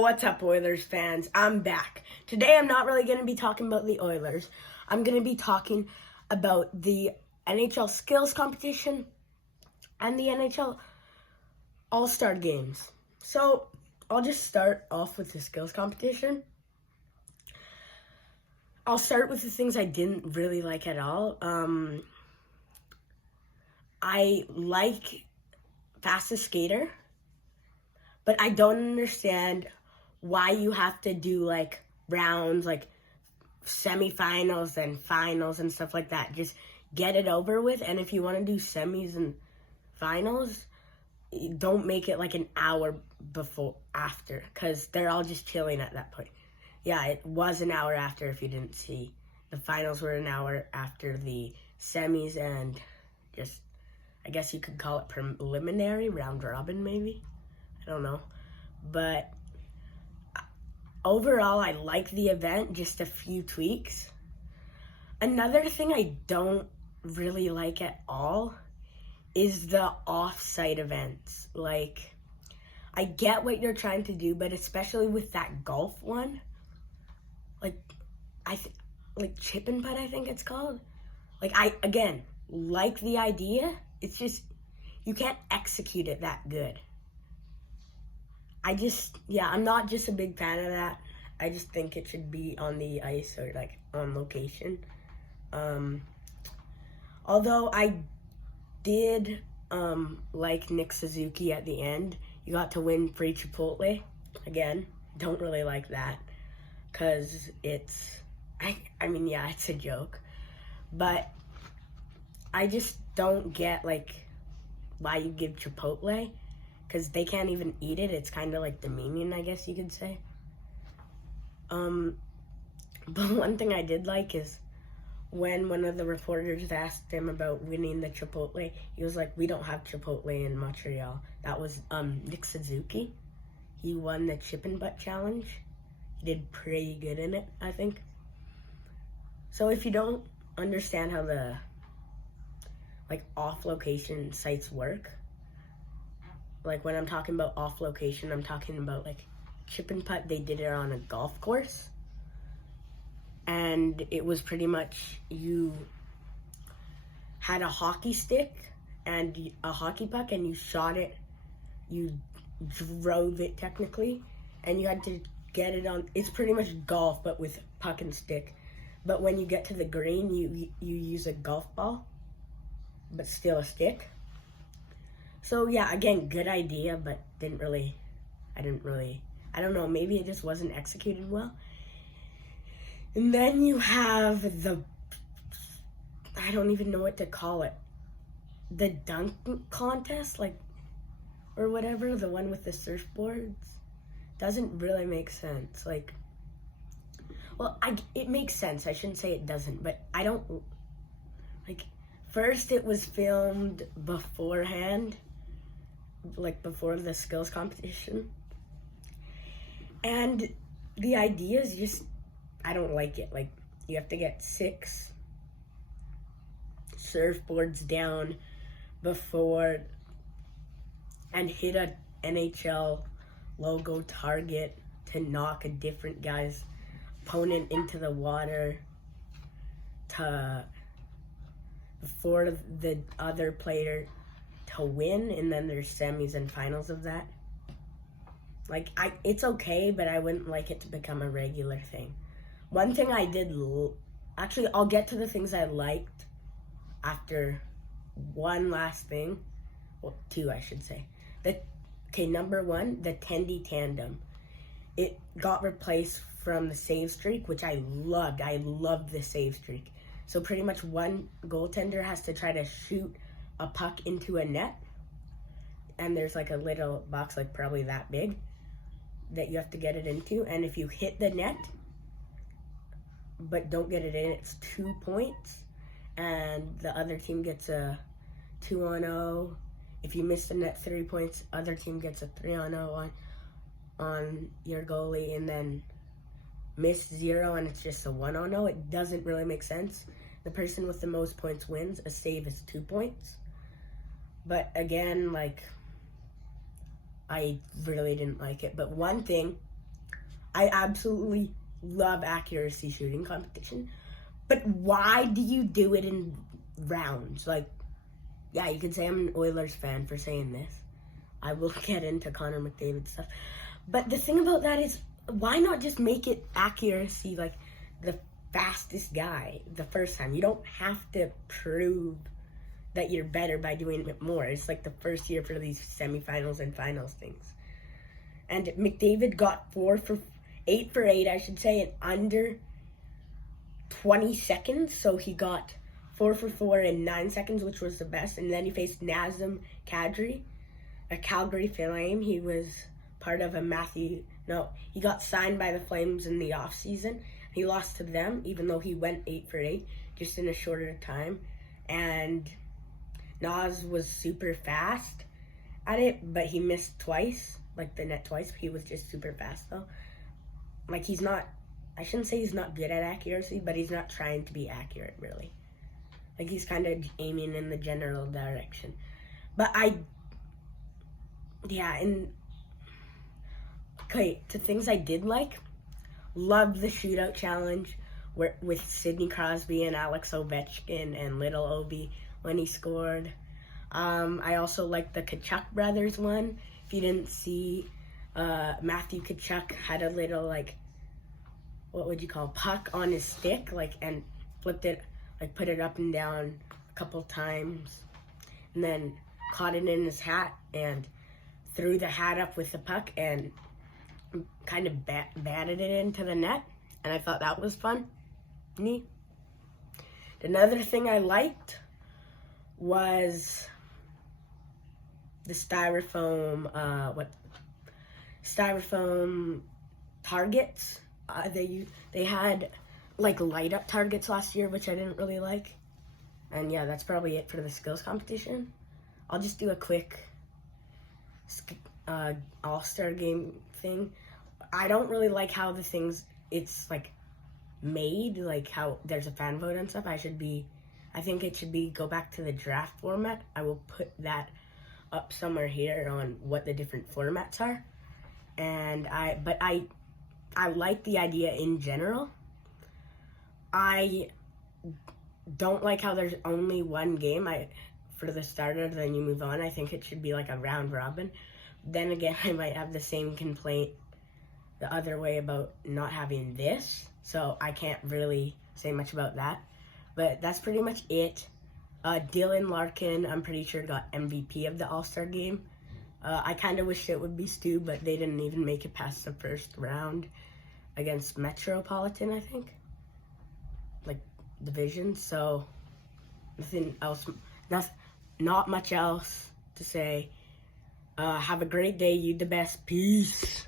What's up, Oilers fans? I'm back. Today I'm not really going to be talking about the Oilers. I'm going to be talking about the NHL skills competition and the NHL All Star games. So I'll just start off with the skills competition. I'll start with the things I didn't really like at all. I like fastest skater, but I don't understand why you have to do like rounds, like semifinals and finals and stuff like that. Just get it over with. And if you want to do semis and finals, don't make it like an hour after, because they're all just chilling at that point. Yeah, it was an hour after if you didn't see. The finals were an hour after the semis, and just, I guess you could call it preliminary, round robin maybe. I don't know. But overall, I like the event, just a few tweaks. Another thing I don't really like at all is the off-site events. Like, I get what you're trying to do, but especially with that golf one, like chip and putt, I think it's called. Like, I, again, like the idea. It's just, you can't execute it that good. I'm not just a big fan of that. I just think it should be on the ice or like on location. Although I did like Nick Suzuki at the end. You got to win free Chipotle. Again, don't really like that because it's a joke. But I just don't get like why you give Chipotle, because they can't even eat it. It's kind of like demeaning, I guess you could say. But one thing I did like is when one of the reporters asked him about winning the Chipotle, he was like, "We don't have Chipotle in Montreal." That was Nick Suzuki. He won the chip and butt challenge. He did pretty good in it, I think. So if you don't understand how the off-location sites work, like when I'm talking about off-location, I'm talking about like chip and putt. They did it on a golf course, and it was pretty much you had a hockey stick and a hockey puck, and you shot it, you drove it technically, and you had to get it on. It's pretty much golf, but with puck and stick. But when you get to the green, you use a golf ball, but still a stick. So yeah, again, good idea, but I don't know, maybe it just wasn't executed well. And then you have I don't even know what to call it, the dunk contest, or whatever, the one with the surfboards. Doesn't really make sense. It makes sense. I shouldn't say it doesn't, but I don't, first it was filmed beforehand, before the skills competition. And the idea is just, I don't like it. You have to get 6 surfboards down before and hit a NHL logo target to knock a different guy's opponent into the water before the other player to win, and then there's semis and finals of that. It's okay, but I wouldn't like it to become a regular thing. One thing I did, actually, I'll get to the things I liked after one last thing. Well, 2, I should say. Number 1, the Tendy Tandem. It got replaced from the save streak, which I loved. I loved the save streak. So pretty much one goaltender has to try to shoot a puck into a net, and there's a little box, probably that big, that you have to get it into. And if you hit the net but don't get it in, it's 2 points, and the other team gets a 2-on-0. If you miss the net, 3 points. Other team gets a 3-on-0 on your goalie, and then miss 0, and it's just a 1-on-0. It doesn't really make sense. The person with the most points wins. A save is 2 points. But again, I really didn't like it. But one thing I absolutely love accuracy shooting competition. But why do you do it in rounds? Like, yeah, you can say I'm an Oilers fan for saying this. I will get into Connor McDavid stuff. But the thing about that is, why not just make it accuracy, like the fastest guy the first time? You don't have to prove that you're better by doing it more. It's like the first year for these semifinals and finals things. And McDavid got 8 for 8, I should say, in under 20 seconds. So he got 4 for 4 in 9 seconds, which was the best. And then he faced Nazem Kadri, a Calgary Flame. He was part of he got signed by the Flames in the offseason. He lost to them, even though he went 8 for 8, just in a shorter time. And Nas was super fast at it, but he missed twice, like the net twice. He was just super fast, though. Like, I shouldn't say he's not good at accuracy, but he's not trying to be accurate, really. Like, he's kind of aiming in the general direction. But to things I did like, love the shootout challenge with Sidney Crosby and Alex Ovechkin and Little Obi when he scored. I also like the Tkachuk brothers one. If you didn't see, Matthew Tkachuk had a little, like, what would you call, puck on his stick, like, and flipped it, like, put it up and down a couple times, and then caught it in his hat and threw the hat up with the puck and kind of batted it into the net. And I thought that was fun. Neat. Another thing I liked was the styrofoam targets. They had like light up targets last year, which I didn't really like. And yeah, that's probably it for the skills competition. I'll just do a quick All Star game thing. I don't really like how it's like made, like how there's a fan vote and stuff. I think it should be go back to the draft format. I will put that up somewhere here on what the different formats are. And I like the idea in general. I don't like how there's only one game for the starter, then you move on. I think it should be like a round robin. Then again, I might have the same complaint the other way about not having this, so I can't really say much about that. But that's pretty much it. Dylan Larkin, I'm pretty sure, got MVP of the All-Star game. I kind of wished it would be Stu, but they didn't even make it past the first round against Metropolitan, I think. Like, division, so not much else to say. Have a great day, you the best. Peace.